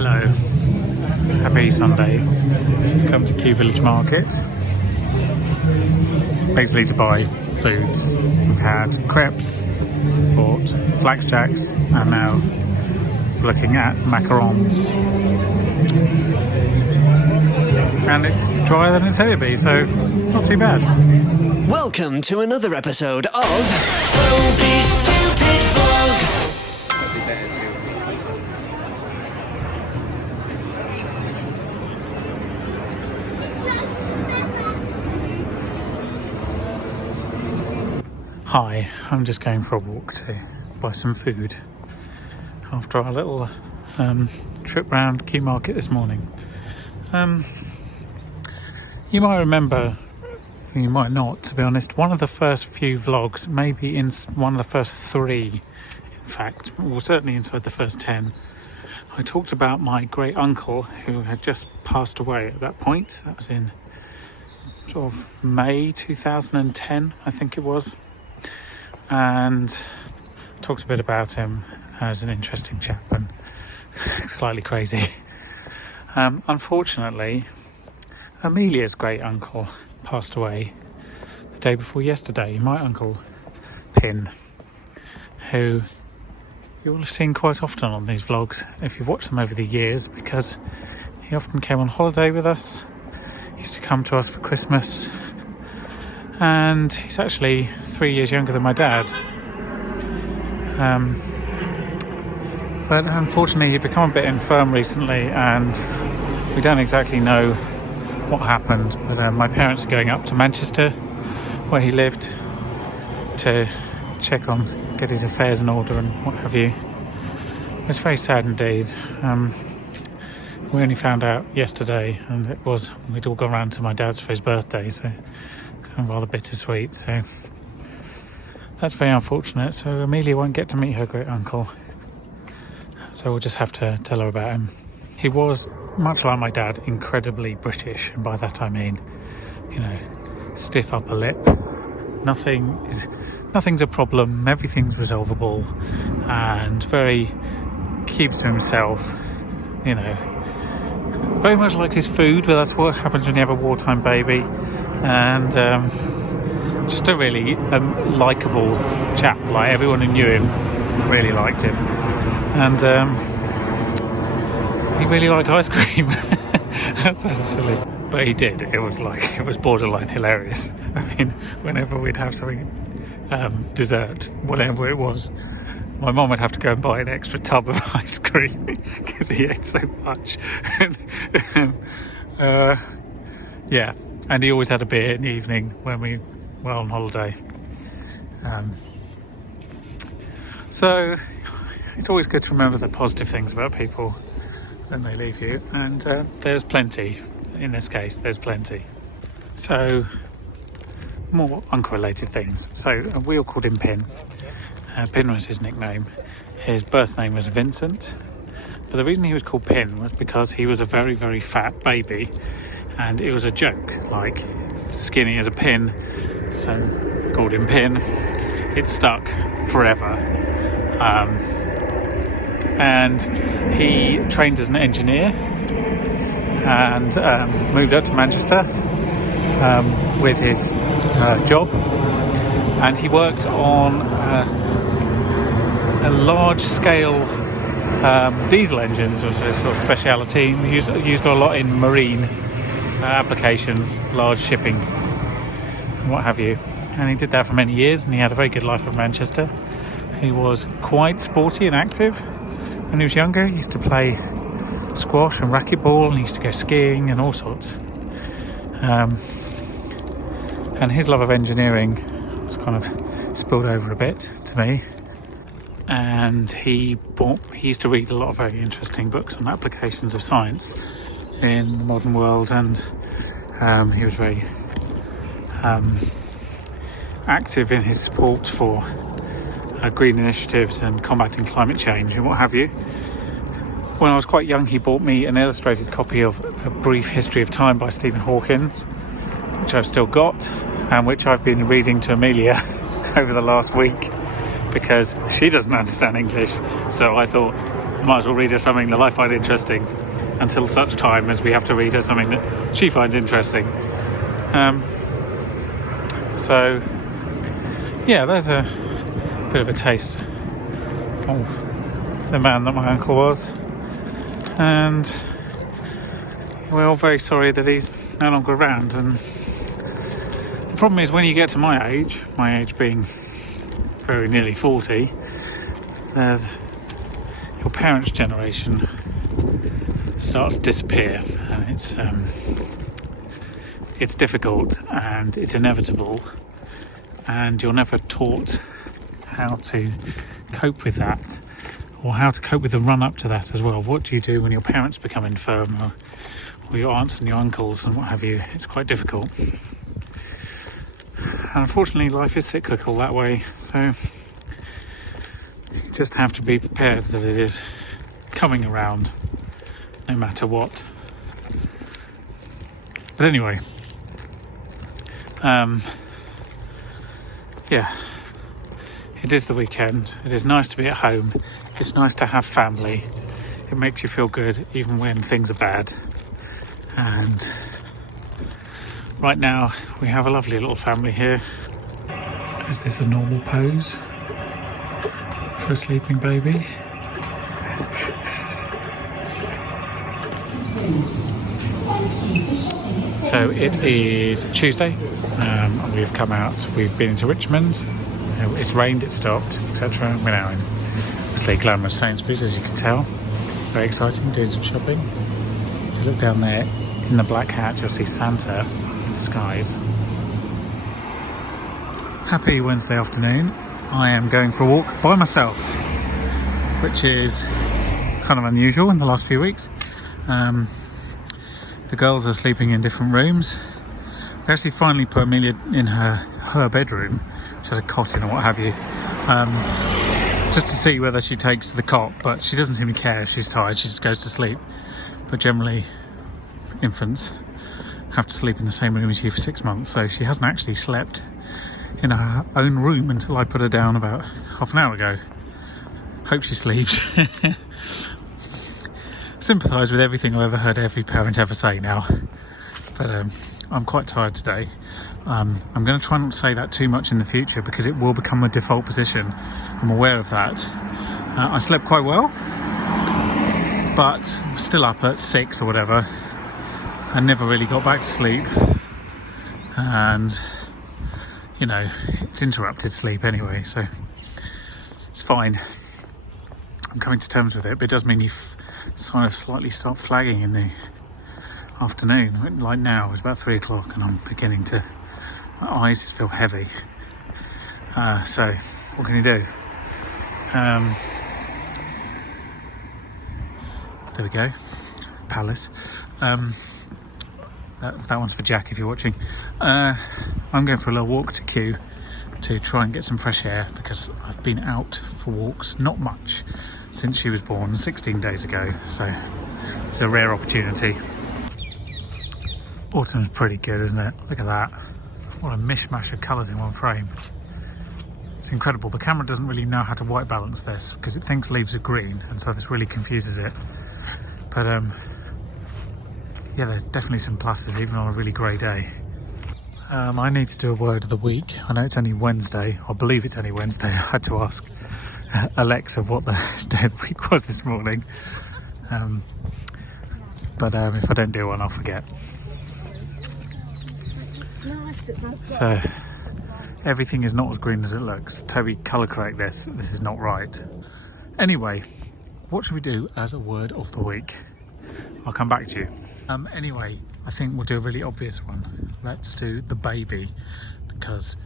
Hello, happy Sunday. Come to Kew Village Market, basically to buy foods. We've had crepes, bought flapjacks, and now looking at macarons. And it's drier than it's ever been, so it's not too bad. Welcome to another episode of Toby's Stupid Vlog. Hi, I'm just going for a walk to buy some food after our little trip round Kew Market this morning. You might remember, you might not, to be honest, one of the first few vlogs, maybe in one of the first 3, in fact, or certainly inside the first 10, I talked about my great uncle who had just passed away at that point. That was in sort of May 2010, I think it was. And talked a bit about him as an interesting chap and slightly crazy. Unfortunately, Amelia's great uncle passed away the day before yesterday. My uncle Pin, who you will have seen quite often on these vlogs if you've watched them over the years, because he often came on holiday with us. He used to come to us for Christmas. And he's actually 3 years younger than my dad. But unfortunately he'd become a bit infirm recently, and we don't exactly know what happened. But my parents are going up to Manchester, where he lived, to check on, get his affairs in order and what have you. It's very sad indeed. We only found out yesterday, and we'd all gone round to my dad's for his birthday, so rather bittersweet. So that's very unfortunate. So Amelia won't get to meet her great uncle, so we'll just have to tell her about him. He was, much like my dad, incredibly British, and by that I mean, you know, stiff upper lip. Nothing's a problem, everything's resolvable, and very keeps to himself, you know. Very much likes his food, but that's what happens when you have a wartime baby. And just a really likeable chap. Like, everyone who knew him really liked him, and he really liked ice cream. That's so silly, but he did. It was borderline hilarious. I mean, whenever we'd have something dessert, whatever it was, my mum would have to go and buy an extra tub of ice cream because he ate so much. Yeah. And he always had a beer in the evening when we were on holiday. So it's always good to remember the positive things about people when they leave you. And there's plenty. In this case, there's plenty. So more uncorrelated things. So we all called him Pin. Pin was his nickname. His birth name was Vincent. But the reason he was called Pin was because he was a very, very fat baby. And it was a joke, like skinny as a pin, so called him Pin. It stuck forever. And he trained as an engineer and moved up to Manchester with his job. And he worked on a large-scale diesel engines, was his sort of speciality. He used a lot in marine applications, large shipping and what have you, and he did that for many years, and he had a very good life in Manchester. He was quite sporty and active when he was younger. He used to play squash and racquetball, and he used to go skiing and all sorts, and his love of engineering was kind of spilled over a bit to me. And he used to read a lot of very interesting books on applications of science in the modern world, and he was very active in his support for green initiatives and combating climate change and what have you. When I was quite young, he bought me an illustrated copy of A Brief History of Time by Stephen Hawking, which I've still got, and which I've been reading to Amelia over the last week because she doesn't understand English. So I thought, I might as well read her something that I find interesting until such time as we have to read her something that she finds interesting. So yeah, there's a bit of a taste of the man that my uncle was, and we're all very sorry that he's no longer around. And the problem is, when you get to my age being very nearly 40, your parents' generation starts to disappear, and it's difficult and it's inevitable, and you're never taught how to cope with that, or how to cope with the run up to that as well. What do you do when your parents become infirm, or your aunts and your uncles and what have you? It's quite difficult. And unfortunately, life is cyclical that way, so you just have to be prepared that it is coming around no matter what. But anyway, yeah, it is the weekend. It is nice to be at home. It's nice to have family. It makes you feel good even when things are bad. And right now we have a lovely little family here. Is this a normal pose for a sleeping baby? So it is Tuesday. We've come out, we've been into Richmond. It's rained, it stopped, etc. We're now in this glamorous Sainsbury's, as you can tell. Very exciting, doing some shopping. If you look down there in the black hat, you'll see Santa in disguise. Happy Wednesday afternoon. I am going for a walk by myself, which is kind of unusual in the last few weeks. The girls are sleeping in different rooms. We actually finally put Amelia in her bedroom, which has a cot in or what have you, just to see whether she takes to the cot, but she doesn't seem to care if she's tired, she just goes to sleep. But generally infants have to sleep in the same room as you for 6 months, so she hasn't actually slept in her own room until I put her down about half an hour ago. Hope she sleeps. Sympathise with everything I've ever heard every parent ever say now, but I'm quite tired today. I'm going to try not to say that too much in the future because it will become the default position. I'm aware of that. I slept quite well, but still up at 6 or whatever. I never really got back to sleep, and you know, it's interrupted sleep anyway, so it's fine. I'm coming to terms with it, but it does mean you sort of slightly start flagging in the afternoon. Like now, it's about 3 o'clock and I'm beginning to, my eyes just feel heavy. So what can you do? There we go, Palace. That one's for Jack if you're watching. I'm going for a little walk to Kew to try and get some fresh air, because I've been out for walks, not much, since she was born 16 days ago, so it's a rare opportunity. Autumn's pretty good, isn't it? Look at that. What a mishmash of colours in one frame. It's incredible. The camera doesn't really know how to white balance this because it thinks leaves are green, and so this really confuses it. But yeah, there's definitely some pluses even on a really grey day. I need to do a word of the week. I know it's only Wednesday. I believe it's only Wednesday. I had to ask Alexa what the day of the week was this morning. But if I don't do one, I'll forget. So everything is not as green as it looks. Toby, colour correct this. This is not right. Anyway, what should we do as a word of the week? I'll come back to you. Anyway, I think we'll do a really obvious one. Let's do the baby, because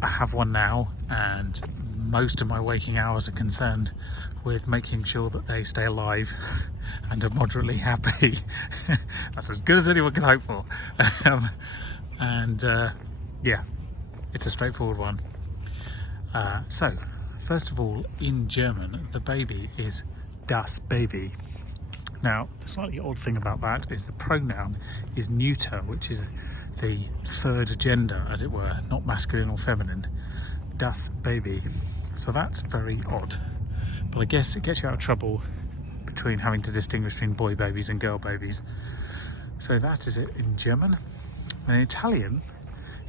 I have one now and most of my waking hours are concerned with making sure that they stay alive and are moderately happy. That's as good as anyone can hope for. Yeah, it's a straightforward one. So, first of all, in German, the baby is das Baby. Now, the slightly odd thing about that is the pronoun is neuter, which is the third gender, as it were, not masculine or feminine. Das Baby. So that's very odd. But I guess it gets you out of trouble between having to distinguish between boy babies and girl babies. So that is it in German. And in Italian,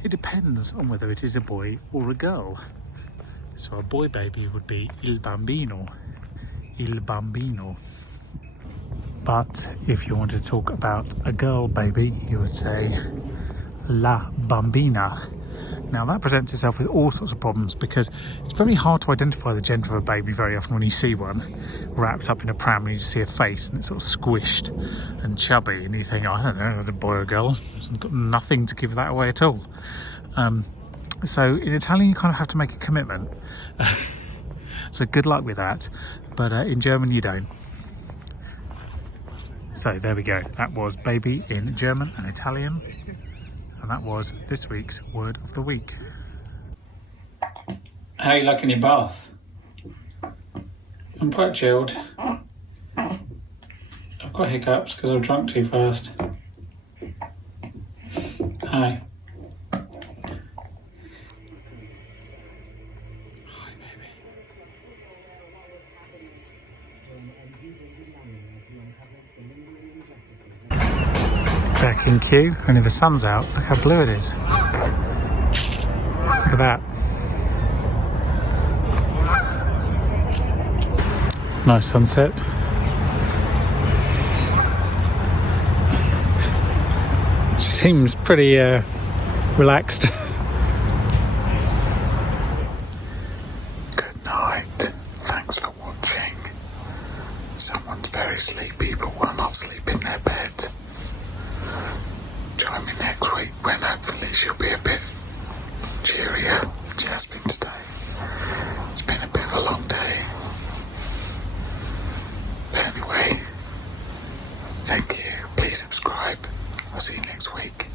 it depends on whether it is a boy or a girl. So a boy baby would be il bambino, il bambino. But if you want to talk about a girl baby, you would say la bambina. Now that presents itself with all sorts of problems because it's very hard to identify the gender of a baby very often when you see one wrapped up in a pram and you just see a face and it's sort of squished and chubby and you think, I don't know, it's a boy or a girl. It's got nothing to give that away at all. So in Italian you kind of have to make a commitment. So good luck with that. But in German you don't. So there we go. That was baby in German and Italian. And that was this week's Word of the Week. How are you liking your bath? I'm quite chilled. I've got hiccups because I've drunk too fast. Hi. Hi, baby. Back in queue, only the sun's out. Look how blue it is. Look at that. Nice sunset. She seems pretty relaxed. Good night. Thanks for watching. Someone's very sleepy but will not sleep in their bed. Join me next week when hopefully she'll be a bit cheerier. She has been today. It's been a bit of a long day. But anyway, thank you. Please subscribe. I'll see you next week.